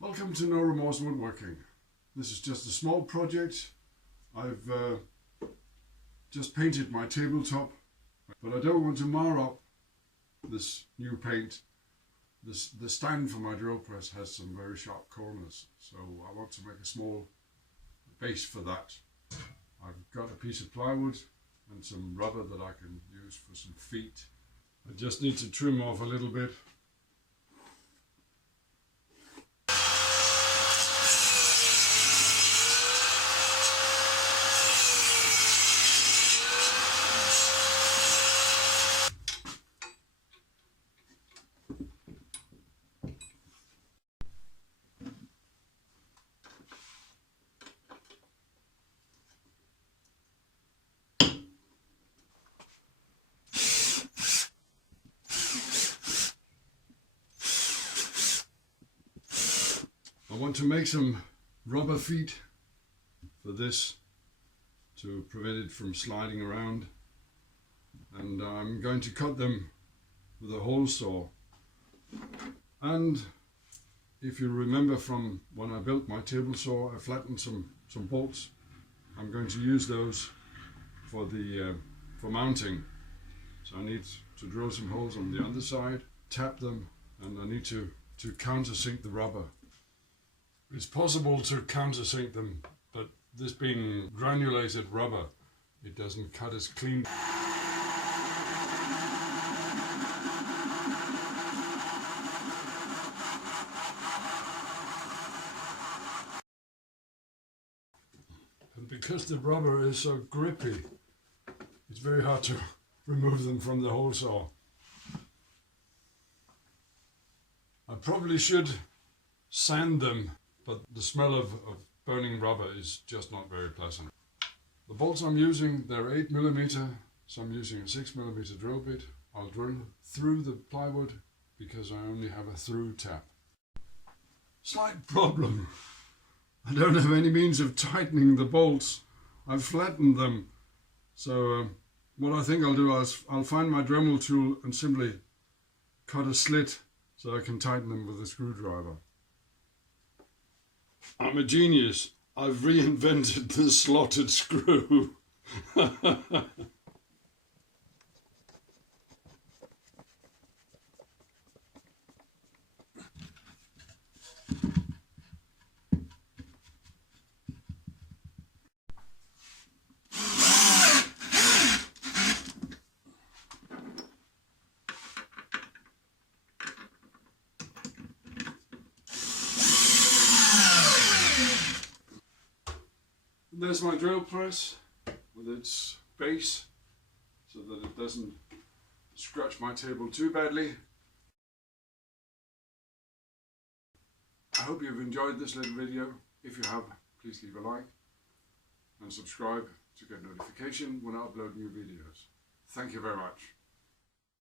Welcome to No Remorse Woodworking. This is just a small project. I've just painted my tabletop, but I don't want to mar up this new paint. The stand for my drill press has some very sharp corners, so I want to make a small base for that. I've got a piece of plywood and some rubber that I can use for some feet. I just need to trim off a little bit. I want to make some rubber feet for this to prevent it from sliding around, and I'm going to cut them with a hole saw. And if you remember from when I built my table saw, I flattened some bolts. I'm going to use those for mounting. So I need to drill some holes on the underside, tap them, and I need to countersink the rubber. It's possible to countersink them, but this being granulated rubber, it doesn't cut as clean. And because the rubber is so grippy, it's very hard to remove them from the hole saw. I probably should sand them, but the smell of burning rubber is just not very pleasant. The bolts I'm using, they're 8mm, so I'm using a 6mm drill bit. I'll drill through the plywood because I only have a through tap. Slight problem. I don't have any means of tightening the bolts. I've flattened them. So what I think I'll do is I'll find my Dremel tool and simply cut a slit so I can tighten them with a screwdriver. I'm a genius. I've reinvented the slotted screw. There's my drill press with its base so that it doesn't scratch my table too badly. I hope you've enjoyed this little video. If you have, please leave a like and subscribe to get notification when I upload new videos. Thank you very much.